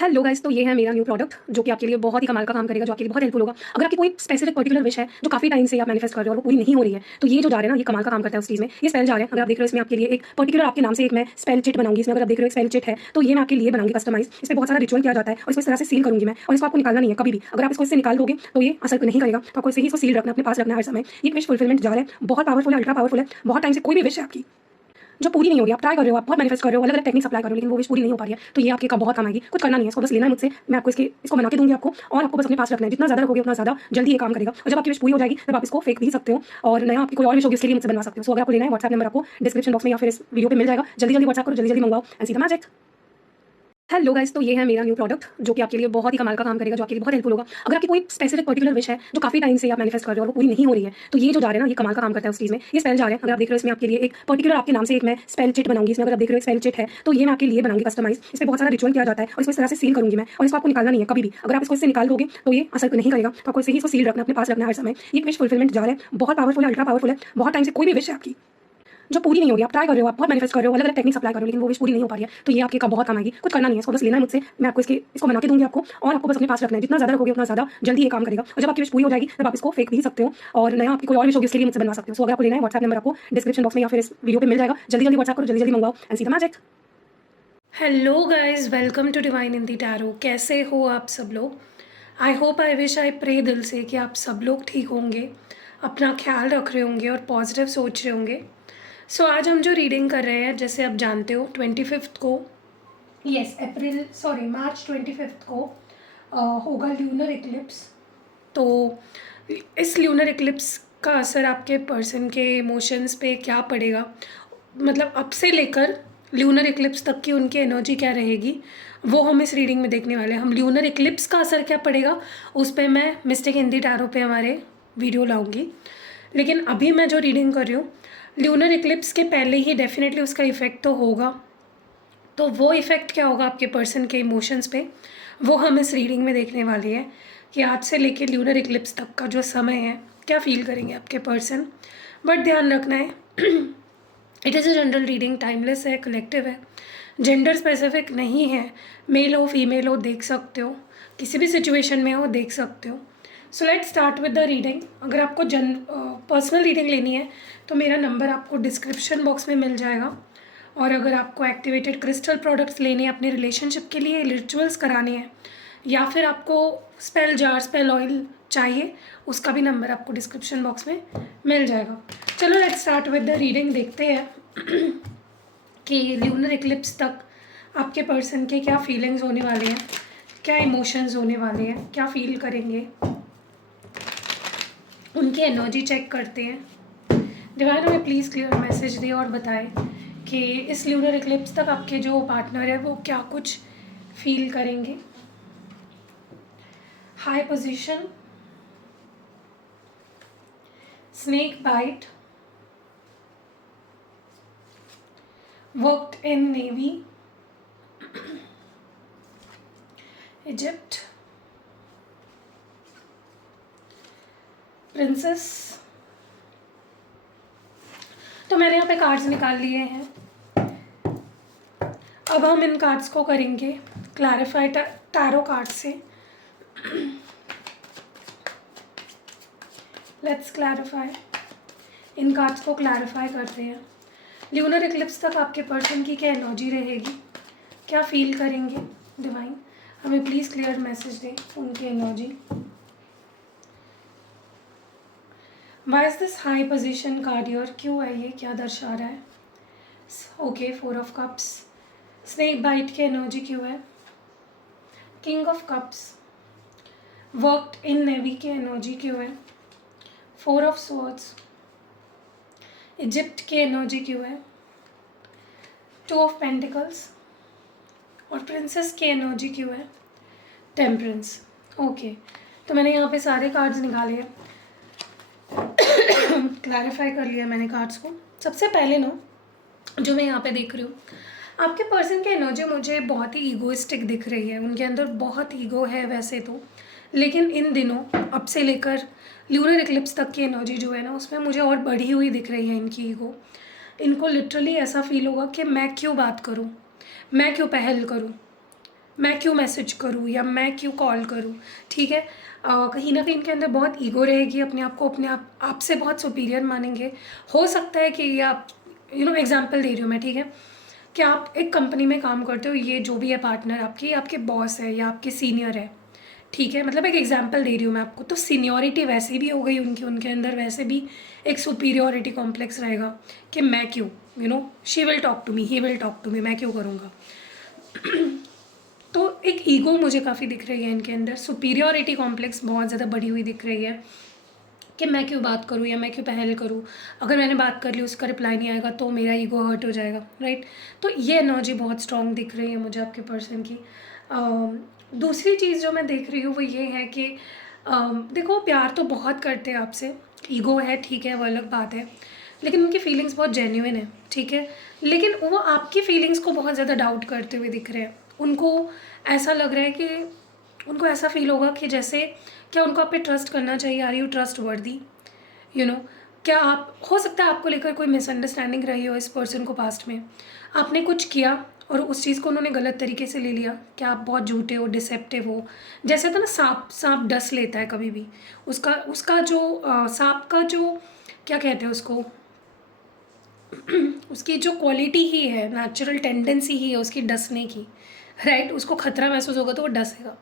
Hello guys, तो ये है मेरा न्यू प्रोडक्ट जो कि आपके लिए बहुत ही कमाल का काम करेगा, जो आपके लिए बहुत हेल्पफुल होगा। अगर आपकी कोई स्पेसिफिक पर्टिकुलर विश है जो काफी टाइम से आप मैनिफेस्ट कर रहे हो और वो पूरी नहीं हो रही है, तो ये जो जा रहा है ना, ये कमाल का काम करता है उस चीज में। ये स्पेल जा रहा है, अगर आप देख रहे हो इसमें आपके लिए एक पर्टिकुलर आपके नाम से एक मैं स्पेल चिट बनाऊंगी। इसमें अगर आप देख रहे हो एक स्पेल चिट है, तो ये मैं आपके लिए बनाऊंगी कस्टमाइज। इस पर बहुत सारा रिचुअल किया जाता है और इसको इस तरह से सील करूंगी मैं, और इसको आपको निकालना नहीं है कभी भी। अगर आप इसको इससे निकाल दोगे तो ये असर नहीं करेगा, तो आपको इसे ही इसको सील रखना, अपने पास रखना हर समय। ये विश फुलफिलमेंट जा रहा है, बहुत पावरफुल है, अल्ट्रा पावरफुल है। बहुत टाइम से कोई भी विश है आपकी जो पूरी नहीं हो रही, आप ट्राई कर रहे हो, आप बहुत मैनिफेस्ट कर रहे हो, अलग अलग टेक्निक्स अप्लाई कर रहे हो, लेकिन वो विश पूरी नहीं हो पा रही है, तो ये आपके का बहुत काम आएगी। कुछ करना नहीं है, इसको बस लेना है मुझसे, मैं आपको इसको बना के दूंगी आपको, और आपको बस अपने पास रखना है। जितना ज़्यादा रखोगे उतना ज़्यादा जल्दी ये काम करेगा, और जब आपकी विश पूरी हो जाएगी तब आप इसको फेंक भी सकते हो, और नया आपकी कोई और विश होगी उसके लिए मुझसे बनवा सकते हो। सो अगर आपको लेना है, व्हाट्सएप नंबर आपको डिस्क्रिप्शन बॉक्स में या फिर इस वीडियो पे मिल जाएगा। जल्दी जल्दी व्हाट्सएप करो, जल्दी जल्दी मंगवाओ and see the magic. Hello guys, तो ये है मेरा न्यू प्रोडक्ट जो कि आपके लिए बहुत ही कमाल का काम करेगा, जो आपके लिए बहुत हेल्पफुल होगा। अगर आपकी कोई स्पेसिफिक पर्टिकुलर विश है जो काफी टाइम से आप मैनिफेस्ट कर रहे हो और वो पूरी नहीं हो रही है, तो ये जो जा रहा है ना, ये कमाल का काम करता है उस चीज में। ये स्पेल जा रहा है, अगर आप देख रहे हो इसमें आपके लिए एक पर्टिकुलर आपके नाम से एक मैं स्पेल चिट बनाऊंगी। इसमें अगर आप देख रहे हो एक स्पेल चिट है, तो ये मैं आपके लिए बनाऊंगी कस्टमाइज। इस पर बहुत सारा रिचुअल किया जाता है और इसको इस तरह से सील करूंगी मैं, और इसको आपको निकालना नहीं है कभी भी। अगर आप इसको इससे निकाल दोगे तो ये असर नहीं करेगा, तो आपको इसे ही इसको सील रखना, अपने पास रखना हर समय। ये विश फुलफिलमेंट जा रहा है, बहुत पावरफुल है, अल्ट्रा पावरफुल है। बहुत टाइम से कोई भी विश है आपकी जो पूरी नहीं हो रही, आप ट्राई कर रहे हो, आप बहुत मैनिफेस्ट कर रहे हो, अलग अलग टेक्निक्स अप्लाई कर रहे हो, लेकिन वो विश पूरी नहीं हो पा रही है, तो ये आपके का बहुत काम आएगी। कुछ करना नहीं है, इसको बस लेना है मुझसे, मैं आपको इसको बना के दूंगी आपको, और आपको बस अपने पास रखना है। जितना ज़्यादा रखोगे उतना ज़्यादा जल्दी ये काम करेगा, और जब आपकी विश पूरी हो जाएगी तब आप इसको फेंक भी सकते हो, और नया आपकी कोई और विश होगी उसके लिए मुझसे बनवा सकते हो। सो अगर आपको लेना है, व्हाट्सएप नंबर आपको डिस्क्रिप्शन बॉक्स में या फिर इस वीडियो पे मिल जाएगा। जल्दी जल्दी व्हाट्सएप करो, जल्दी जल्दी मंगवाओ and see the magic. Hello guys, welcome to divine in the tarot. कैसे हो आप सब लोग? I hope, I wish, I pray दिल से कि आप सब लोग ठीक होंगे, अपना ख्याल रख रहे होंगे और पॉजिटिव सोच रहे होंगे। सो आज हम जो रीडिंग कर रहे हैं, जैसे आप जानते हो, 25 को, मार्च 25 को होगा ल्यूनर इक्लिप्स। तो इस ल्यूनर इक्लिप्स का असर आपके पर्सन के इमोशंस पे क्या पड़ेगा, मतलब अब से लेकर ल्यूनर इक्लिप्स तक की उनकी एनर्जी क्या रहेगी, वो हम इस रीडिंग में देखने वाले हैं। हम ल्यूनर इक्लिप्स का असर क्या पड़ेगा उस पर मैं मिस्टेक हिंदी टैरो पे हमारे वीडियो लाऊंगी, लेकिन अभी मैं जो रीडिंग कर रही हूँ, ल्यूनर इक्लिप्स के पहले ही डेफिनेटली उसका इफ़ेक्ट तो होगा। तो वो इफ़ेक्ट क्या होगा आपके पर्सन के इमोशंस पे, वो हम इस रीडिंग में देखने वाले हैं कि आज से लेके ल्यूनर इक्लिप्स तक का जो समय है क्या फील करेंगे आपके पर्सन। बट ध्यान रखना है, it is a general reading, timeless है, कलेक्टिव है, जेंडर स्पेसिफिक नहीं है। मेल हो फीमेल हो देख सकते हो, किसी भी सिचुएशन में हो देख सकते हो। So let's start with the reading. अगर आपको पर्सनल रीडिंग लेनी है तो मेरा नंबर आपको डिस्क्रिप्शन बॉक्स में मिल जाएगा, और अगर आपको एक्टिवेटेड क्रिस्टल प्रोडक्ट्स लेने हैं अपने रिलेशनशिप के लिए, रिचुअल्स कराने हैं, या फिर आपको स्पेल जार, स्पेल ऑयल चाहिए, उसका भी नंबर आपको डिस्क्रिप्शन बॉक्स में मिल जाएगा। चलो let's start with the reading. देखते हैं कि ल्यूनर इक्लिप्स तक आपके पर्सन के क्या फीलिंग्स होने वाले हैं, क्या इमोशंस होने वाले हैं, क्या फील करेंगे, उनकी एनर्जी चेक करते हैं। डिवाइन हमें प्लीज़ क्लियर मैसेज दे और बताए कि इस ल्यूनर इक्लिप्स तक आपके जो पार्टनर है वो क्या कुछ फील करेंगे। High position, snake bite, worked in navy, Egypt, princess. तो मैंने यहाँ पे कार्ड्स निकाल लिए हैं। अब हम इन कार्ड्स को करेंगे क्लैरिफाई टैरो कार्ड से। लेट्स क्लैरिफाई, इन कार्ड्स को क्लैरिफाई करते हैं। ल्यूनर इक्लिप्स तक आपके पर्सन की क्या एनर्जी रहेगी, क्या फील करेंगे। डिवाइन हमें प्लीज़ क्लियर मैसेज दें उनकी energy. Why is this high position card your, क्यों है ये, क्या दर्शा रहा है। Okay, 4 of cups, snake bite की एनर्जी क्यों है। King of cups, worked in navy की एनर्जी क्यों है। 4 ऑफ स्वॉर्ड्स, इजिप्ट की एनर्जी क्यों है। 2 ऑफ पेंटिकल्स, और प्रिंसेस की एनर्जी क्यों है। टेम्परेंस। ओके, तो मैंने यहाँ पे सारे कार्ड्स निकाले हैं, क्लैरिफाई कर लिया मैंने कार्ड्स को। सबसे पहले ना, जो मैं यहाँ पे देख रही हूँ, आपके पर्सन की एनर्जी मुझे बहुत ही ईगोइस्टिक दिख रही है। उनके अंदर बहुत ईगो है वैसे तो, लेकिन इन दिनों अब से लेकर ल्यूनर इक्लिप्स तक की एनर्जी जो है ना, उसमें मुझे और बढ़ी हुई दिख रही है इनकी ईगो। इनको लिटरली ऐसा फील होगा कि मैं क्यों बात करूँ, मैं क्यों पहल करूँ, मैं क्यों मैसेज करूँ या मैं क्यों कॉल करूँ, ठीक है। कहीं ना कहीं इनके अंदर बहुत ईगो रहेगी, अपने आप को अपने आप से बहुत सुपीरियर मानेंगे। हो सकता है कि ये आप एग्जांपल दे रही हूँ मैं, ठीक है, कि आप एक कंपनी में काम करते हो, ये जो भी है पार्टनर आपकी, आपके बॉस है या आपके सीनियर है, ठीक है, मतलब एक एग्जांपल दे रही हूँ मैं आपको। तो सीनियरिटी वैसे भी हो गई उनकी, उनके अंदर वैसे भी एक सुपीरियरिटी कॉम्प्लेक्स रहेगा कि मैं क्यों, she will talk to me, he will talk to me, मैं क्यों करूँगा। तो एक ईगो मुझे काफ़ी दिख रही है इनके अंदर, सुपीरियरिटी कॉम्प्लेक्स बहुत ज़्यादा बढ़ी हुई दिख रही है कि मैं क्यों बात करूँ या मैं क्यों पहल करूँ, अगर मैंने बात कर ली उसका रिप्लाई नहीं आएगा तो मेरा ईगो हर्ट हो जाएगा, राइट। तो ये एनर्जी बहुत स्ट्रॉन्ग दिख रही है मुझे आपके पर्सन की। दूसरी चीज़ जो मैं देख रही हूँ वो ये है कि देखो, प्यार तो बहुत करते हैं आपसे, ईगो है ठीक है, वो अलग बात है, लेकिन उनकी फीलिंग्स बहुत जेन्युइन है, ठीक है। लेकिन वो आपकी फीलिंग्स को बहुत ज़्यादा डाउट करते हुए दिख रहे हैं। उनको ऐसा लग रहा है कि उनको ऐसा फील होगा कि जैसे क्या उनको आप पे ट्रस्ट करना चाहिए, आर यू ट्रस्ट वर्दी, यू नो क्या आप, हो सकता है आपको लेकर कोई मिसअंडरस्टैंडिंग रही हो इस पर्सन को पास्ट में, आपने कुछ किया और उस चीज़ को उन्होंने गलत तरीके से ले लिया कि आप बहुत झूठे हो, डिसेप्टिव हो। जैसे था ना, सांप सांप डस लेता है कभी भी, उसका उसका जो सांप का जो क्या कहते हैं उसको, उसकी जो क्वालिटी ही है, नेचुरल टेंडेंसी ही है उसकी डसने की, राइट। उसको खतरा महसूस होगा तो वो डसेगा।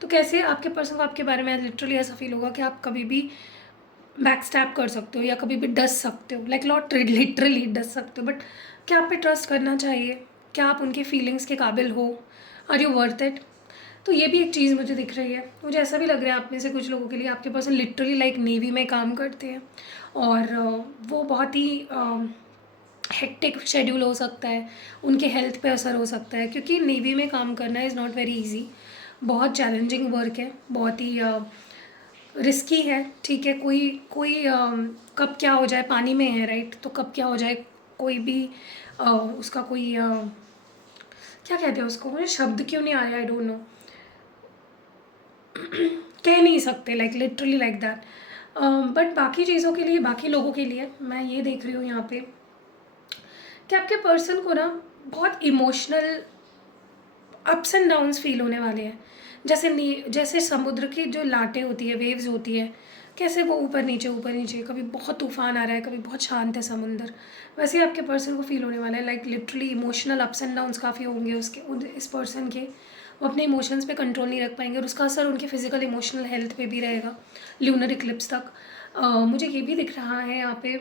तो कैसे आपके पर्सन को आपके बारे में लिटरली ऐसा फील होगा कि आप कभी भी बैक स्टैप कर सकते हो या कभी भी डस सकते हो, लाइक नॉट लिटरली डस सकते हो, बट क्या आप पे ट्रस्ट करना चाहिए, क्या आप उनके फीलिंग्स के काबिल हो, आर यू वर्थ इट। तो ये भी एक चीज़ मुझे दिख रही है। मुझे ऐसा भी लग रहा है आप में से कुछ लोगों के लिए आपके पर्सन लिटरली लाइक नेवी में काम करते हैं और वो बहुत ही हेक्टिक शेड्यूल हो सकता है, उनके हेल्थ पे असर हो सकता है, क्योंकि नेवी में काम करना इज़ नॉट वेरी इजी, बहुत चैलेंजिंग वर्क है, बहुत ही रिस्की है, ठीक है। कोई कोई कब क्या हो जाए, पानी में है राइट, तो कब क्या हो जाए, कोई भी उसका कोई क्या कहते हैं उसको, मुझे शब्द क्यों नहीं आ रहा, आई डोंट नो, कह नहीं सकते, like literally like that. But बाकी चीज़ों के लिए, बाकी लोगों के लिए मैं ये देख रही हूँ यहाँ पे कि आपके पर्सन को ना बहुत emotional ups and downs feel होने वाले हैं। जैसे समुद्र की जो लाटें होती है, वेव्स होती है, कैसे वो ऊपर नीचे, कभी बहुत तूफान आ रहा है, कभी बहुत शांत है समुंदर, वैसे ही आपके पर्सन को फील होने वाला है। Like literally emotional ups and downs काफ़ी होंगे इस पर्सन के। वो अपने इमोशंस पे कंट्रोल नहीं रख पाएंगे और उसका असर उनके फिजिकल इमोशनल हेल्थ पे भी रहेगा ल्यूनर इक्लिप्स तक। मुझे ये भी दिख रहा है यहाँ पे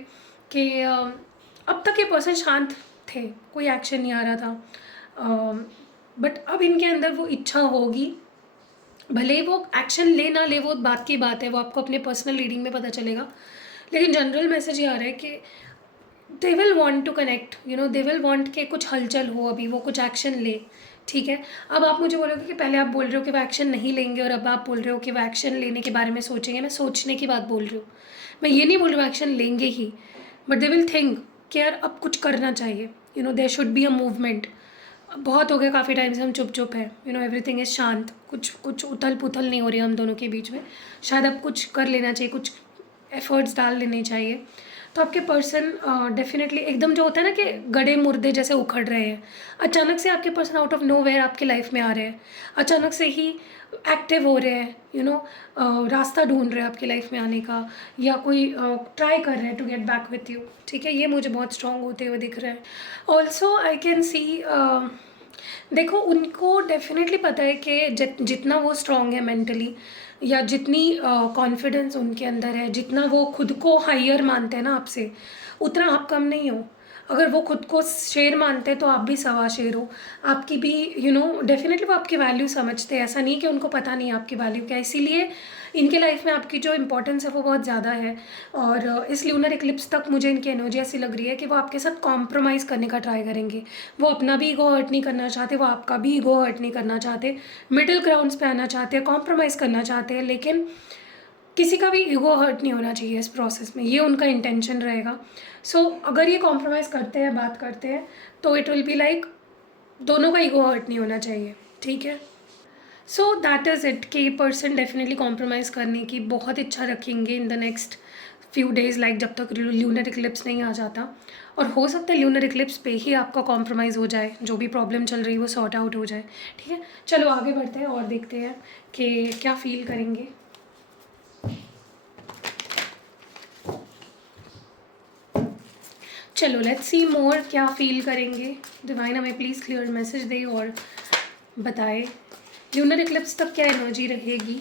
कि अब तक ये पर्सन शांत थे, कोई एक्शन नहीं आ रहा था, बट अब इनके अंदर वो इच्छा होगी, भले ही वो एक्शन ले ना ले वो बात की बात है, वो आपको अपने पर्सनल रीडिंग में पता चलेगा, लेकिन जनरल मैसेज ये आ रहा है कि they will want to connect, they will want के कुछ हलचल हो, अभी वो कुछ एक्शन ले, ठीक है। अब आप मुझे बोलोगे कि पहले आप बोल रहे हो कि वो एक्शन नहीं लेंगे और अब आप बोल रहे हो कि वो एक्शन लेने के बारे में सोचेंगे। मैं सोचने की बात बोल रही हूँ, मैं ये नहीं बोल रही हूँ एक्शन लेंगे ही, बट दे विल थिंक कि यार अब कुछ करना चाहिए, there should be a movement. बहुत हो गया, काफ़ी टाइम से हम चुप चुप है, एवरीथिंग इज़ शांत, कुछ कुछ उथल पुथल नहीं हो रही हम दोनों के बीच में, शायद अब कुछ कर लेना चाहिए, कुछ एफर्ट्स डाल लेने चाहिए। तो आपके पर्सन डेफिनेटली एकदम जो होता है ना कि गड़े मुर्दे जैसे उखड़ रहे हैं, अचानक से आपके person out of nowhere आपके लाइफ में आ रहे हैं, अचानक से ही एक्टिव हो रहे हैं, रास्ता ढूंढ रहे हैं आपकी लाइफ में आने का, या कोई ट्राई कर रहे हैं to get back with you, ठीक है। ये मुझे बहुत स्ट्रॉन्ग होते हुए दिख रहा है। ऑल्सो आई कैन सी, देखो उनको डेफिनेटली पता है कि जितना वो स्ट्रॉन्ग है मेंटली, या जितनी कॉन्फिडेंस उनके अंदर है, जितना वो खुद को हायर मानते हैं ना आपसे, उतना आप कम नहीं हो। अगर वो खुद को शेर मानते हैं तो आप भी सवा शेर हो, आपकी भी डेफिनेटली वो आपकी वैल्यू समझते हैं, ऐसा नहीं कि उनको पता नहीं आपकी वैल्यू क्या है। इसीलिए इनके लाइफ में आपकी जो इंपॉर्टेंस है वो बहुत ज़्यादा है। और इस ल्यूनर इक्लिप्स तक मुझे इनकी एनर्जी ऐसी लग रही है कि वो आपके साथ कॉम्प्रोमाइज़ करने का ट्राई करेंगे। वो अपना भी ईगो हर्ट नहीं करना चाहते, वो आपका भी ईगो हर्ट नहीं करना चाहते, मिडिल ग्राउंड्स पे आना चाहते हैं, कॉम्प्रोमाइज़ करना चाहते हैं, लेकिन किसी का भी ईगो हर्ट नहीं होना चाहिए इस प्रोसेस में, ये उनका इंटेंशन रहेगा। सो अगर ये कॉम्प्रोमाइज़ करते हैं, बात करते हैं, तो इट विल बी लाइक दोनों का ईगो हर्ट नहीं होना चाहिए, ठीक है। सो दैट इज़ इट कि ये पर्सन डेफिनेटली कॉम्प्रोमाइज़ करने की बहुत इच्छा रखेंगे in the next few days, like जब तक ल्यूनर इक्लिप्स नहीं आ जाता। और हो सकता है ल्यूनर इक्लिप्स पे ही आपका कॉम्प्रोमाइज़ हो जाए, जो भी प्रॉब्लम चल रही है वो सॉर्ट आउट हो जाए। ठीक है, चलो आगे बढ़ते हैं और देखते हैं कि क्या फ़ील करेंगे। चलो लेट्स सी मोर, क्या फ़ील करेंगे। डिवाइन हमें प्लीज़ क्लियर मैसेज दे और बताए ल्यूनर इक्लिप्स तक क्या एनर्जी रहेगी।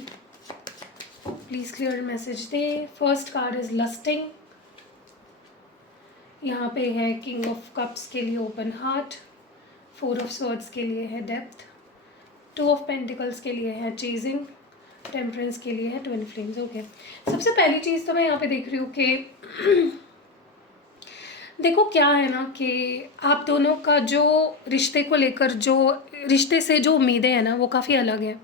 प्लीज़ क्लियर मैसेज दे। फर्स्ट कार्ड इज़ लस्टिंग, यहाँ पे है किंग ऑफ कप्स के लिए ओपन हार्ट, 4 ऑफ स्वॉर्ड्स के लिए है डेप्थ, 2 ऑफ पेंटिकल्स के लिए है चेजिंग, टेम्परेंस के लिए है ट्विन फ्लेम्स। ओके, सबसे पहली चीज़ तो मैं यहाँ पे देख रही हूँ कि देखो क्या है ना कि आप दोनों का जो रिश्ते को लेकर, जो रिश्ते से जो उम्मीदें हैं ना, वो काफ़ी अलग है।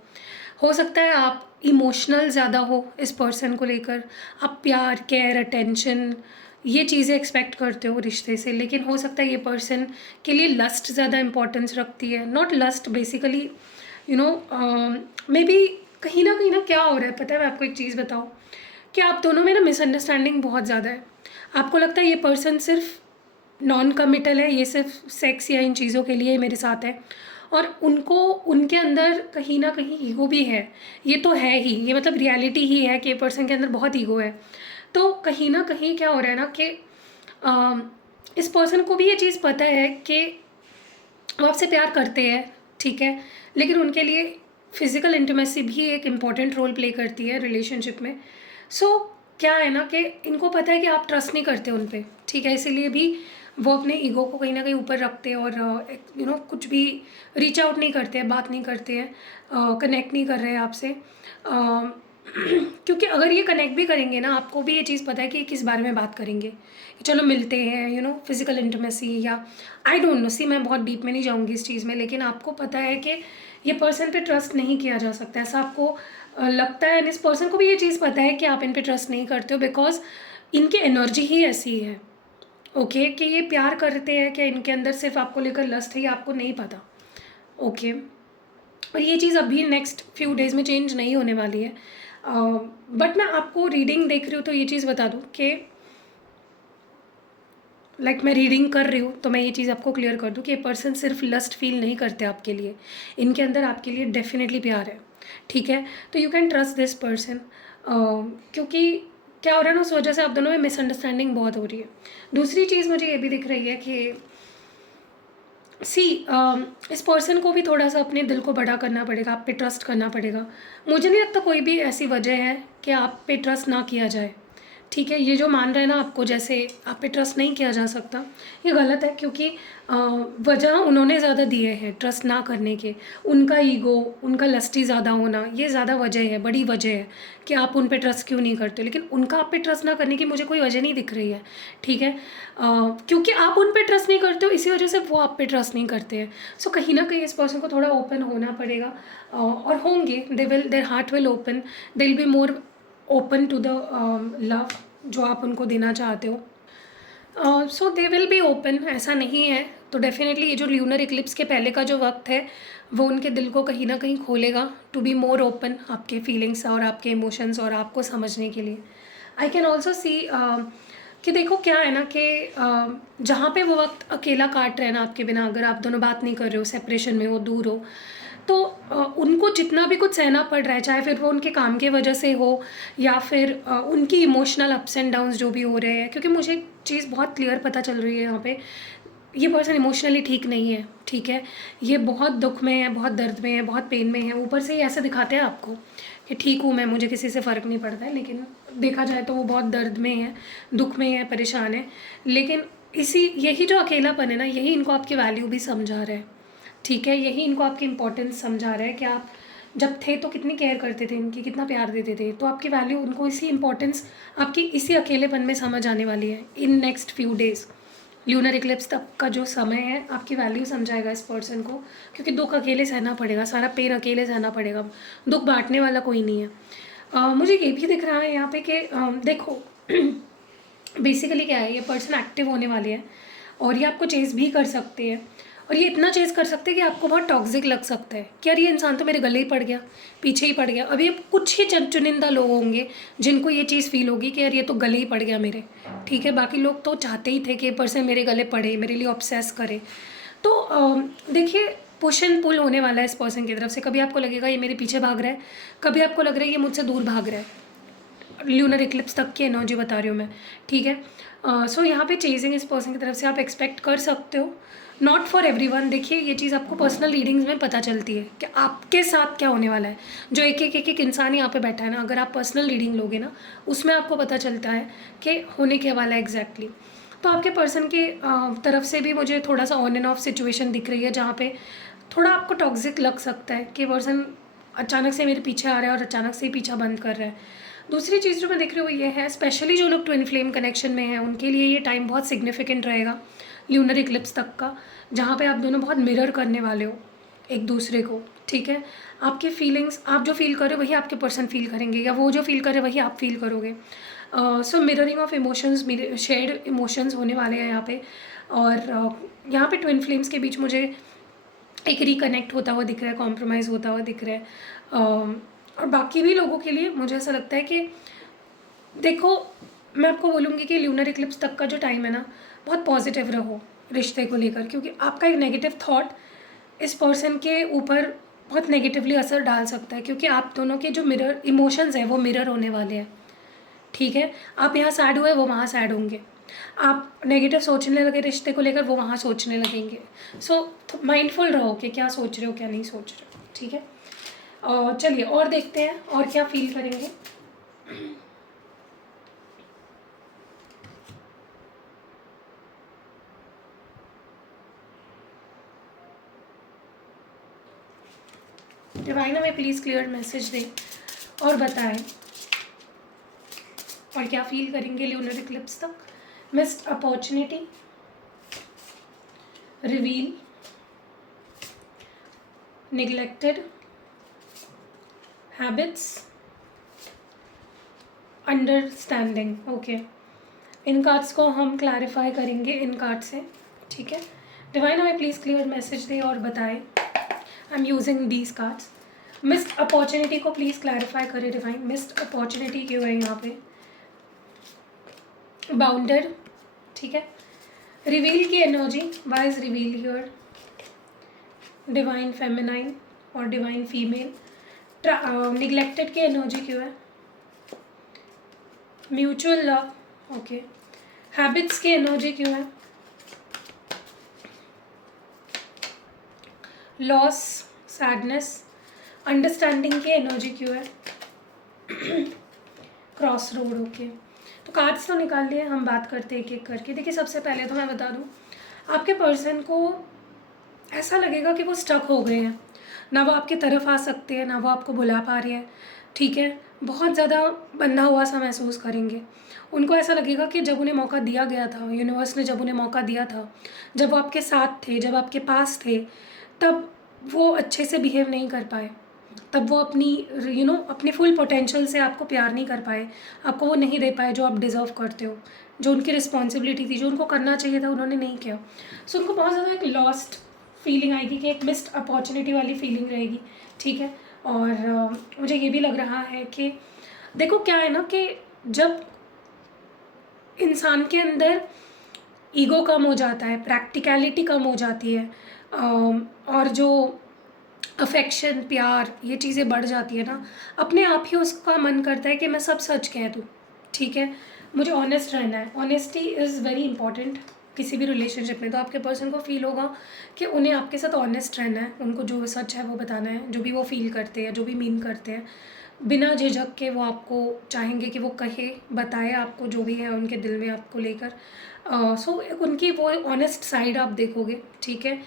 हो सकता है आप इमोशनल ज़्यादा हो इस पर्सन को लेकर, आप प्यार, केयर, अटेंशन, ये चीज़ें एक्सपेक्ट करते हो रिश्ते से, लेकिन हो सकता है ये पर्सन के लिए लस्ट ज़्यादा इंपॉर्टेंस रखती है। Not lust, basically you know, maybe कहीं ना क्या हो रहा है पता है, मैं आपको एक चीज़ बताऊँ कि आप दोनों में ना मिसअंडरस्टैंडिंग बहुत ज़्यादा है। आपको लगता है ये पर्सन सिर्फ नॉन कमिटल है, ये सिर्फ सेक्स या इन चीज़ों के लिए मेरे साथ है, और उनको उनके अंदर कहीं ना कहीं ईगो भी है। ये तो है ही, ये मतलब रियलिटी ही है कि ये पर्सन के अंदर बहुत ईगो है। तो कहीं ना कहीं क्या हो रहा है ना कि इस पर्सन को भी ये चीज़ पता है कि वो आपसे प्यार करते हैं, ठीक है, लेकिन उनके लिए फिज़िकल इंटीमेसी भी एक इम्पॉर्टेंट रोल प्ले करती है रिलेशनशिप में। सो क्या है ना कि इनको पता है कि आप ट्रस्ट नहीं करते उन पे, ठीक है, इसीलिए भी वो अपने ईगो को कहीं ना कहीं ऊपर रखते हैं और कुछ भी रीच आउट नहीं करते हैं, बात नहीं करते हैं, कनेक्ट नहीं कर रहे हैं आपसे। क्योंकि अगर ये कनेक्ट भी करेंगे ना, आपको भी ये चीज़ पता है कि किस बारे में बात करेंगे, कि चलो मिलते हैं, फिज़िकल इंटीमेसी या आई डोंट नो, सी मैं बहुत डीप में नहीं जाऊँगी इस चीज़ में, लेकिन आपको पता है कि ये पर्सन पे ट्रस्ट नहीं किया जा सकता, ऐसा आपको लगता है। इस पर्सन को भी ये चीज़ पता है कि आप इन पे ट्रस्ट नहीं करते हो, बिकॉज इनकी एनर्जी ही ऐसी है। ओके, कि ये प्यार करते हैं कि इनके अंदर सिर्फ आपको लेकर लस्ट है, ये आपको नहीं पता। ओके, और ये चीज़ अभी नेक्स्ट फ्यू डेज़ में चेंज नहीं होने वाली है। बट मैं आपको रीडिंग देख रही हूँ तो ये चीज़ बता दूँ कि मैं रीडिंग कर रही हूँ तो मैं ये चीज़ आपको क्लियर कर दूँ कि ये पर्सन सिर्फ लस्ट फील नहीं करते आपके लिए, इनके अंदर आपके लिए डेफिनेटली प्यार है, ठीक है। तो you can trust this person, क्योंकि क्या हो रहा है ना, उस वजह से आप दोनों में मिसअंडरस्टैंडिंग बहुत हो रही है। दूसरी चीज़ मुझे ये भी दिख रही है कि इस पर्सन को भी थोड़ा सा अपने दिल को बड़ा करना पड़ेगा, आप पे ट्रस्ट करना पड़ेगा। मुझे नहीं लगता कोई भी ऐसी वजह है कि आप पे ट्रस्ट ना किया जाए, ठीक है। ये जो मान रहे हैं ना आपको जैसे आप पे ट्रस्ट नहीं किया जा सकता, ये गलत है, क्योंकि वजह उन्होंने ज़्यादा दिए हैं ट्रस्ट ना करने के। उनका ईगो, उनका लस्टी ज़्यादा होना, ये ज़्यादा वजह है, बड़ी वजह है कि आप उन पे ट्रस्ट क्यों नहीं करते। लेकिन उनका आप पे ट्रस्ट ना करने की मुझे कोई वजह नहीं दिख रही है, ठीक है। क्योंकि आप उन पे ट्रस्ट नहीं करते हो, इसी वजह से वो आप पे ट्रस्ट नहीं करते हैं। सो कहीं ना कहीं इस पर्सन को थोड़ा ओपन होना पड़ेगा, और होंगे, their heart will open, they will be more open to the love जो आप उनको देना चाहते हो। So they will be open, ऐसा नहीं है। तो डेफिनेटली ये जो ल्यूनर इक्लिप्स के पहले का जो वक्त है वो उनके दिल को कहीं ना कहीं खोलेगा टू बी मोर ओपन आपके फीलिंग्स और आपके इमोशंस और आपको समझने के लिए। आई कैन ऑल्सो सी कि देखो क्या है ना कि जहाँ पे वो वक्त अकेला काट रहे हैं ना आपके बिना, अगर आप दोनों बात नहीं कर रहे हो, सेपरेशन में हो, दूर हो, तो उनको जितना भी कुछ सहना पड़ रहा है, चाहे फिर वो उनके काम के वजह से हो या फिर उनकी इमोशनल अप्स एंड डाउन्स जो भी हो रहे हैं, क्योंकि मुझे एक चीज़ बहुत क्लियर पता चल रही है यहाँ पे, ये पर्सन इमोशनली ठीक नहीं है, ठीक है। ये बहुत दुख में है, बहुत दर्द में है, बहुत पेन में है। ऊपर से ही ऐसा दिखाते हैं आपको कि ठीक हूँ मैं, मुझे किसी से फ़र्क नहीं पड़ता है, लेकिन देखा जाए तो वो बहुत दर्द में है, दुख में है, परेशान है। लेकिन यही जो अकेलापन है ना, यही इनको आपकी वैल्यू भी समझा रहा है, ठीक है। यही इनको आपकी इम्पोर्टेंस समझा रहा है कि आप जब थे तो कितनी केयर करते थे इनकी, कितना प्यार देते थे। तो आपकी वैल्यू उनको इसी इम्पोर्टेंस आपकी इसी अकेलेपन में समझ आने वाली है in next few days. Lunar eclipse तक का जो समय है आपकी वैल्यू समझाएगा इस पर्सन को, क्योंकि दुख अकेले सहना पड़ेगा, सारा पेन अकेले सहना पड़ेगा, दुख बांटने वाला कोई नहीं है। मुझे ये भी दिख रहा है यहाँ पे कि देखो बेसिकली क्या है, ये पर्सन एक्टिव होने वाले हैं और ये आपको चेस भी कर सकते हैं, और ये इतना चेज़ कर सकते हैं कि आपको बहुत टॉक्सिक लग सकता है कि यार ये इंसान तो मेरे गले ही पड़ गया, पीछे ही पड़ गया। अभी अब कुछ ही चुनिंदा लोग होंगे जिनको ये चीज़ फ़ील होगी कि यार ये तो गले ही पड़ गया मेरे, ठीक है। बाकी लोग तो चाहते ही थे कि ये पर्सन मेरे गले पड़े, मेरे लिए ऑब्सेस करे। तो देखिए, पुश एंड पुल होने वाला है इस पर्सन की तरफ से। कभी आपको लगेगा ये मेरे पीछे भाग रहा है, कभी आपको लग रहा है ये मुझसे दूर भाग रहा है। ल्यूनर इक्लिप्स तक की एनर्जी बता रही हूँ मैं, ठीक है। सो यहाँ पे चेजिंग इस पर्सन की तरफ से आप एक्सपेक्ट कर सकते हो, नॉट फॉर एवरीवन। देखिए, ये चीज़ आपको पर्सनल रीडिंग्स में पता चलती है कि आपके साथ क्या होने वाला है। जो एक इंसान यहाँ पे बैठा है ना, अगर आप पर्सनल रीडिंग लोगे ना, उसमें आपको पता चलता है कि होने क्या वाला है एग्जैक्टली। तो आपके पर्सन की तरफ से भी मुझे थोड़ा सा ऑन एंड ऑफ सिचुएशन दिख रही है, जहाँ पे थोड़ा आपको टॉक्सिक लग सकता है कि पर्सन अचानक से मेरे पीछे आ रहा है और अचानक से ही पीछा बंद कर रहा है। दूसरी चीज़ जो मैं देख रही हूँ वो ये है, स्पेशली जो लोग ट्विन फ्लेम कनेक्शन में हैं उनके लिए ये टाइम बहुत सिग्निफिकेंट रहेगा ल्यूनर इक्लिप्स तक का, जहाँ पे आप दोनों बहुत मिरर करने वाले हो एक दूसरे को, ठीक है। आपकी फीलिंग्स, आप जो फील कर रहे हो वही आपके पर्सन फील करेंगे, या वो जो फील करे वही आप फील करोगे। So mirroring of emotions, shared emotions होने वाले हैं यहाँ पे। और यहाँ पे ट्विन फ्लेम्स के बीच मुझे एक रिकनेक्ट होता हुआ दिख रहा है, कॉम्प्रोमाइज़ होता हुआ दिख रहा है। और बाकी भी लोगों के लिए मुझे ऐसा लगता है कि देखो, मैं आपको बोलूँगी कि ल्यूनर इक्लिप्स तक का जो टाइम है ना, बहुत पॉजिटिव रहो रिश्ते को लेकर, क्योंकि आपका एक नेगेटिव थॉट इस पर्सन के ऊपर बहुत नेगेटिवली असर डाल सकता है, क्योंकि आप दोनों के जो मिरर इमोशंस हैं वो मिरर होने वाले हैं, ठीक है। आप यहाँ सैड हुए, वो वहाँ सैड होंगे। आप नेगेटिव सोचने लगे रिश्ते को लेकर, वो वहाँ सोचने लगेंगे। सो माइंडफुल रहो कि क्या सोच रहे हो, क्या नहीं सोच रहे हो, ठीक है। और चलिए और देखते हैं और क्या फील करेंगे। डिवाइन हमें प्लीज़ क्लियर मैसेज दें और बताएं और क्या फील करेंगे ल्यूनर इक्लिप्स तक। Missed opportunity, reveal, neglected, habits, understanding. Okay, इन कार्ड्स को हम क्लैरिफाई करेंगे इन कार्ड से, ठीक है। डिवाइन हमें प्लीज़ क्लियर मैसेज दें और बताएं। I am using these cards. Missed opportunity को प्लीज़ क्लैरिफाई करें डिवाइन, मिस्ड अपॉर्चुनिटी क्यों है यहाँ पे। बाउंडर, ठीक है। रिवील की energy, why is reveal here. Divine feminine और डिवाइन फीमेल। निगलेक्टेड की एनर्जी क्यों है। Mutual love, okay. हैबिट्स की एनर्जी क्यों है। Loss, sadness. अंडरस्टैंडिंग की एनर्जी क्यों है। Cross road, okay. तो कार्ड्स तो निकाल लिए, हम बात करते हैं एक एक करके। देखिए, सबसे पहले तो मैं बता दूं, आपके पर्सन को ऐसा लगेगा कि वो स्टक हो गए हैं, ना वो आपकी तरफ आ सकते हैं, ना वो आपको बुला पा रहे हैं, ठीक है। बहुत ज़्यादा बंधा हुआ सा महसूस करेंगे। उनको ऐसा लगेगा कि जब उन्हें मौका दिया गया था, यूनिवर्स ने जब उन्हें मौका दिया था, जब वो आपके साथ थे, जब आपके पास थे, तब वो अच्छे से बिहेव नहीं कर पाए, तब वो अपनी अपने फुल पोटेंशियल से आपको प्यार नहीं कर पाए, आपको वो नहीं दे पाए जो आप डिज़र्व करते हो, जो उनकी रिस्पॉन्सिबिलिटी थी, जो उनको करना चाहिए था उन्होंने नहीं किया। सो उनको बहुत ज़्यादा एक लॉस्ट फीलिंग आएगी, कि एक मिस्ड अपॉर्चुनिटी वाली फीलिंग रहेगी, ठीक है। और मुझे ये भी लग रहा है कि देखो क्या है ना, कि जब इंसान के अंदर ईगो कम हो जाता है, प्रैक्टिकलिटी कम हो जाती है, और जो अफेक्शन, प्यार, ये चीज़ें बढ़ जाती है ना, अपने आप ही उसका मन करता है कि मैं सब सच कह दूँ, ठीक है। मुझे ऑनेस्ट रहना है। ऑनेस्टी इज़ वेरी इंपॉर्टेंट किसी भी रिलेशनशिप में। तो आपके पर्सन को फील होगा कि उन्हें आपके साथ ऑनेस्ट रहना है, उनको जो सच है वो बताना है, जो भी वो फील करते हैं, जो भी मीन करते हैं, बिना झिझक के वो आपको चाहेंगे कि वो कहे, बताए आपको जो भी है उनके दिल में आपको लेकर। सो उनकी वो ऑनेस्ट साइड आप देखोगे, ठीक है।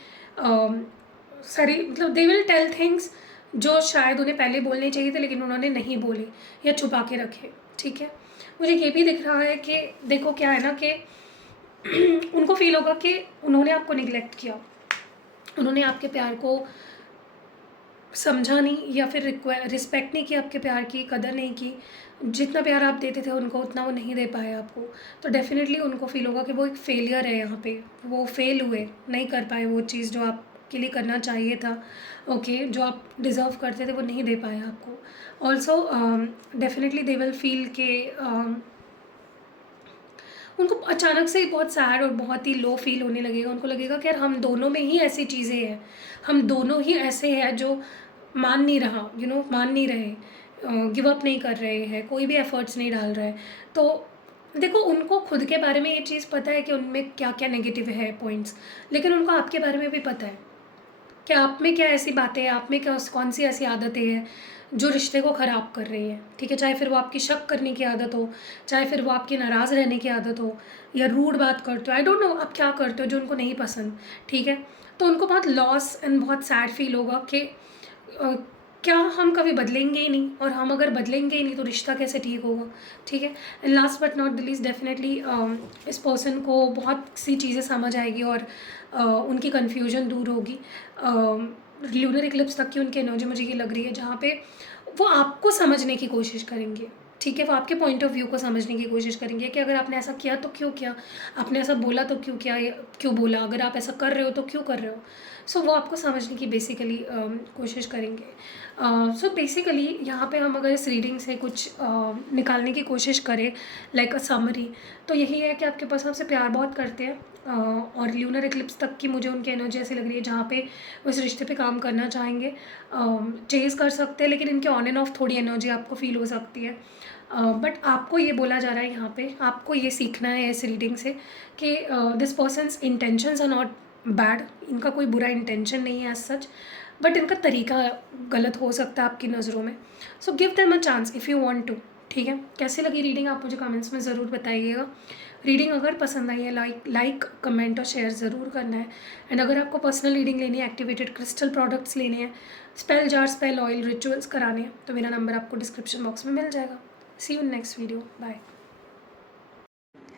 सारी मतलब दे विल टेल थिंग्स जो शायद उन्हें पहले बोलने चाहिए थे लेकिन उन्होंने नहीं बोले या छुपा के रखे, ठीक है। मुझे ये भी दिख रहा है कि देखो क्या है ना, कि उनको फील होगा कि उन्होंने आपको निगलेक्ट किया, उन्होंने आपके प्यार को समझा नहीं या फिर रिस्पेक्ट नहीं की, आपके प्यार की कदर नहीं की, जितना प्यार आप देते थे उनको उतना वो नहीं दे पाए आपको, तो डेफ़िनेटली उनको फ़ील होगा कि वो एक फेलियर है यहाँ पे, वो फेल हुए, नहीं कर पाए वो चीज़ जो आपके लिए करना चाहिए था, ओके, जो आप डिज़र्व करते थे वो नहीं दे पाए आपको। Also definitely they will feel के उनको अचानक से ही बहुत सैड और बहुत ही लो फील होने लगेगा। उनको लगेगा कि यार हम दोनों में ही ऐसी चीज़ें हैं, हम दोनों ही ऐसे हैं जो मान नहीं रहा, मान नहीं रहे, गिव अप नहीं कर रहे हैं, कोई भी एफर्ट्स नहीं डाल रहा है। तो देखो, उनको खुद के बारे में ये चीज़ पता है कि उनमें क्या क्या नेगेटिव है पॉइंट्स, लेकिन उनको आपके बारे में भी पता है कि आप में क्या ऐसी बातें हैं, आप में क्या कौन सी ऐसी आदतें हैं जो रिश्ते को ख़राब कर रही है, ठीक है। चाहे फिर वो आपकी शक करने की आदत हो, चाहे फिर वो आपकी नाराज़ रहने की आदत हो, या रूड बात करते हो, आई डोंट नो आप क्या करते हो जो उनको नहीं पसंद, ठीक है। तो उनको बहुत लॉस एंड बहुत सैड फील होगा कि क्या हम कभी बदलेंगे ही नहीं, और हम अगर बदलेंगे ही नहीं तो रिश्ता कैसे ठीक होगा, ठीक है। And last but not the least, definitely इस पर्सन को बहुत सी चीज़ें समझ आएगी और उनकी कन्फ्यूजन दूर होगी। ल्यूनर इक्लिप्स तक की उनकी एनर्जी मुझे ये लग रही है जहाँ पे वो आपको समझने की कोशिश करेंगे, ठीक है। वो आपके पॉइंट ऑफ व्यू को समझने की कोशिश करेंगे कि अगर आपने ऐसा किया तो क्यों किया, आपने ऐसा बोला तो क्यों किया, क्यों बोला, अगर आप ऐसा कर रहे हो तो क्यों कर रहे हो। सो वो आपको समझने की बेसिकली कोशिश करेंगे। सो बेसिकली यहाँ पे हम अगर इस रीडिंग से कुछ निकालने की कोशिश करें, लाइक अ समरी, तो यही है कि आपके पास आपसे प्यार बहुत करते हैं, और ल्यूनर इक्लिप्स तक की मुझे उनकी एनर्जी ऐसी लग रही है जहाँ पे वो इस रिश्ते पे काम करना चाहेंगे, चेज़ कर सकते हैं, लेकिन इनके ऑन एंड ऑफ थोड़ी एनर्जी आपको फील हो सकती है। बट आपको ये बोला जा रहा है यहाँ पे, आपको ये सीखना है इस रीडिंग से कि this person's intentions are not bad, इनका कोई बुरा इंटेंशन नहीं है एज सच, बट इनका तरीका गलत हो सकता है आपकी नज़रों में। So give them a chance if you want to, ठीक है। कैसी लगी रीडिंग आप मुझे कमेंट्स में ज़रूर बताइएगा। रीडिंग अगर पसंद आई है लाइक कमेंट और शेयर ज़रूर करना है। एंड अगर आपको पर्सनल रीडिंग लेनी है, एक्टिवेटेड क्रिस्टल प्रोडक्ट्स लेने हैं, spell jar, spell oil, rituals कराने हैं, तो मेरा नंबर आपको डिस्क्रिप्शन बॉक्स में मिल जाएगा। See you in next video, bye.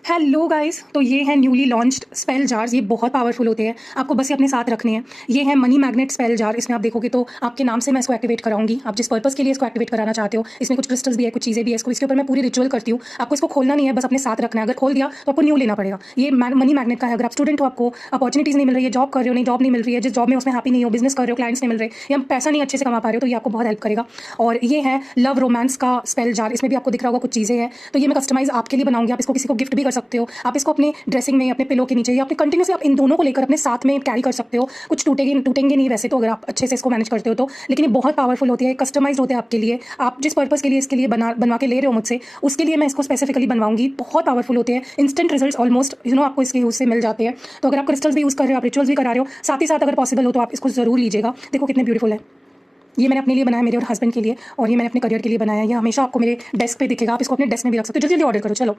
Hello guys, तो ये है न्यूली लॉन्च्ड स्पेल जार्स। ये बहुत पावरफुल होते हैं, आपको बस ये अपने साथ रखने हैं। ये है मनी मैग्नेट स्पेल जार। इसमें आप देखोगे तो आपके नाम से मैं इसको एक्टिवेट कराऊंगी, आप जिस पर्पस के लिए इसको एक्टिवेट कराना चाहते हो। इसमें कुछ क्रिस्टल्स भी है, कुछ चीज़ें भी है, इसके ऊपर मैं पूरी रिचुअल करती हूँ। आपको इसको खोलना नहीं है, बस अपने साथ रखना है। अगर खोल दिया तो आपको न्यू लेना पड़ेगा। ये मनी मैग्नेट का है। अगर आप स्टूडेंट हो, आपको अपॉर्चुनिटीज़ नहीं मिल रही है, जॉब कर रहे हो, नहीं जॉब नहीं मिल रही है, जिस जॉब में उसमें हैप्पी नहीं हो, बिजनेस कर रहे हो, क्लाइंट्स नहीं मिल रहे, या पैसा नहीं अच्छे से कमा पा रहे हो, तो ये आपको बहुत हेल्प करेगा। और ये है लव रोमांस का स्पेल जार। इसमें भी आपको दिख रहा होगा कुछ चीज़ें हैं, तो ये मैं कस्टमाइज आपके लिए बनाऊंगी। आप इसको किसी को गिफ्ट भी कर सकते हो, आप इसको अपने ड्रेसिंग में, अपने पिलो के नीचे, या अपने कंटिन्यूसली आप इन दोनों को लेकर अपने साथ में कैरी कर सकते हो। कुछ टूटेंगे नहीं वैसे तो, अगर आप अच्छे से इसको मैनेज करते हो तो, लेकिन ये बहुत पावरफुल होती है, कस्टमाइज्ड होते हैं आपके लिए। आप जिस पर्पस के लिए इसके लिए बनवा के ले रहे हो मुझसे, उसके लिए मैं इसको स्पेसिफिकली बनवाऊंगी। बहुत पावरफुल होते हैं, इंस्टेंट रिजल्ट्स ऑलमोस्ट आपको इसके यूज़ से मिल जाते हैं। तो अगर आप क्रिस्टल्स भी यूज़ कर रहे हो, आप रिचुअल्स भी करा रहे हो, साथ ही साथ अगर पॉसिबल हो तो आप इसको ज़रूर लीजिएगा। देखो कितने ब्यूटीफुल है। ये मैंने अपने लिए बनाया, मेरे और हस्बैंड के लिए, और ये मैंने अपने करियर के लिए बनाया। ये हमेशा आपको मेरे डेस्क पे दिखेगा, आप इसको अपने डेस्क में भी रख सकते हो। जल्दी जल्दी ऑर्डर करो, चलो।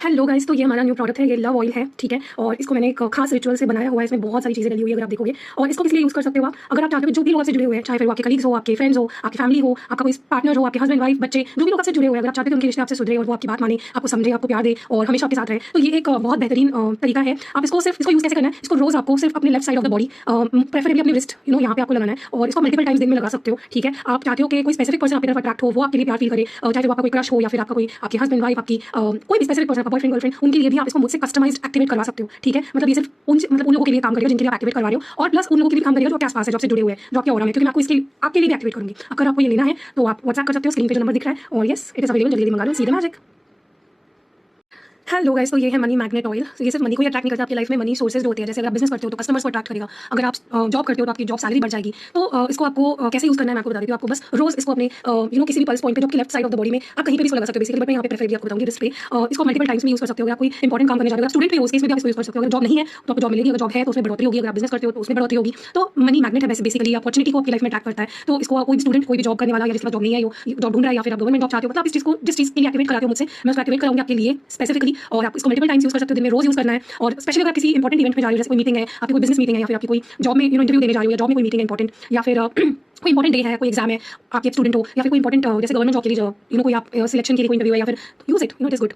हेलो गाइस, तो ये हमारा न्यू प्रोडक्ट है, ये लव ऑयल है, ठीक है। और इसको मैंने एक खास रिचुअल से बनाया हुआ है। इसमें बहुत सारी चीज़ें डली हुई है, अगर आप देखोगे। और इसको इसलिए यूज़ कर सकते हो आप, अगर आप चाहते हो जो भी लोग आपसे जुड़े हुए हैं, चाहे फिर वो आपके कलीग्स हो, आपके फ्रेंड्स हो, आपकी फैमिली हो, आपका कोई पार्टनर हो, आपके हस्बैंड वाइफ, बच्चे, जो भी लोग आपसे जुड़े हुए हैं, अगर आप चाहते हो उनके रिश्ते आपसे सुधरे और वो आपकी बात माने, आपको समझे, आपको प्यार दे और हमेशा आपके साथ रहे, तो ये एक बहुत बेहतरीन तरीका है। आप इसको यूज़ कैसे करना है, इसको रोज़ आपको सिर्फ अपने left side of the body, preferably अपने रिस्ट, यहाँ पे आपको लगाना है, और इसको मल्टीपल टाइम्स दिन में लगा सकते हो, ठीक है। आप चाहते हो कि कोई स्पेसिफिक पर्सन आपकी तरफ अट्रैक्ट हो, वो आपके लिए प्यार फील करे, चाहे वो आपका कोई क्रश हो, या फिर आपका कोई आपके हस्बैंड वाइफ, आपकी कोई भी स्पेसिफिक पर्सन, आपका बॉयफ्रेंड गर्लफ्रेंड, उनके लिए भी आप इसको मुझसे कस्टमाइज्ड एक्टिवेट करवा सकते हो, ठीक है। मतलब ये सिर्फ उन लोगों के लिए काम करेगा जिनके लिए आप एक्टिवेट करवा रहे हो, और प्लस उन लोगों के लिए काम करेगा जो आपके आसपास है, जो आपसे जुड़े हुए हैं, जो आपके ऑरा में, क्योंकि मैं आपको इसके आपके लिए भी एक्टिवेट करूंगी। अगर आपको ये लेना है तो आप व्हाट्सएप कर सकते हो, स्क्रीन पे जो नंबर दिख रहा है, और यस, इट इज अवेलेबल, जल्दी मंगा लो, see the magic. Hello guys, तो ये है मनी मैग्नेट ऑयल। ये सिर्फ मनी को ही अट्रैक्ट नहीं करता, आपकी लाइफ में मनी सोर्सेज जो होते हैं, जैसे अगर आप बिजनेस करते हो तो कस्टमर्स को अट्रैक्ट करेगा, अगर आप जॉब करते हो तो आपकी जॉब सैलरी बढ़ जाएगी। तो इसको आपको कैसे यूज़ करना है मैं आपको बता देती हूँ। आपको बस रोज इसको अपने किसी भी पल्स पॉइंट पे, जो आपकी left side of the body में, आप कहीं पे भी इसको लगा सकते हो बेसिकली, बट मैं यहाँ पे प्रेफरेबली आपको बताऊंगी रिस्ट पे। इसको मल्टीपल टाइम्स में यूज़ कर सकते हो। आप कोई इंपॉर्टेंट काम करने जा रहे हो, स्टूडेंट भी हो, उस केस में भी आप इसको यूज़ कर सकते हो। अगर जॉब नहीं है तो आपको जॉब मिलेगी, अगर जॉब है तो उसमें बढ़ोतरी होगी, अगर आप बिजनेस करते हो तो उसमें बढ़ोतरी होगी। तो मनी मैग्नेट है बेसिकली, अपॉर्चुनिटी को आपकी लाइफ में अट्रैक्ट करता है। तो इसको कोई स्टूडेंट, कोई भी जॉब करने वाला, या जिसका जॉब नहीं है, जॉब ढूंढ रहा है, या फिर आप गवर्नमेंट जॉब चाहते हो, मतलब इस चीज़ को, जिस चीज़ के लिए एक्टिवेट कराते हो मुझसे, मैं उसको एक्टिवेट कराऊंगी आपके लिए स्पेसिफिकली। और आप इसको मल्टीपल टाइम्स यूज़ कर सकते हो, दिन में रोज यूज़ करना है। और स्पेशली अगर आप किसी इंपॉर्टेंट इवेंट में जा रहे हो, जैसे कोई मीटिंग है, आपकी कोई बिजनेस मीटिंग है, या फिर आपकी कोई जॉब में इंटरव्यू देने जा रही हो, या जॉब में कोई मीटिंग है इंपॉर्टेंट, या फिर कोई इंपॉर्टेंट डे है, कोई एग्जाम है, आप स्टूडेंट हो, या फिर कोई इंपॉर्टेंट जैसे गवर्नमेंट जॉब के लिए कोई आप सिलेक्शन के लिए कोई इंटरव्यू है, या फिर use it, it is good.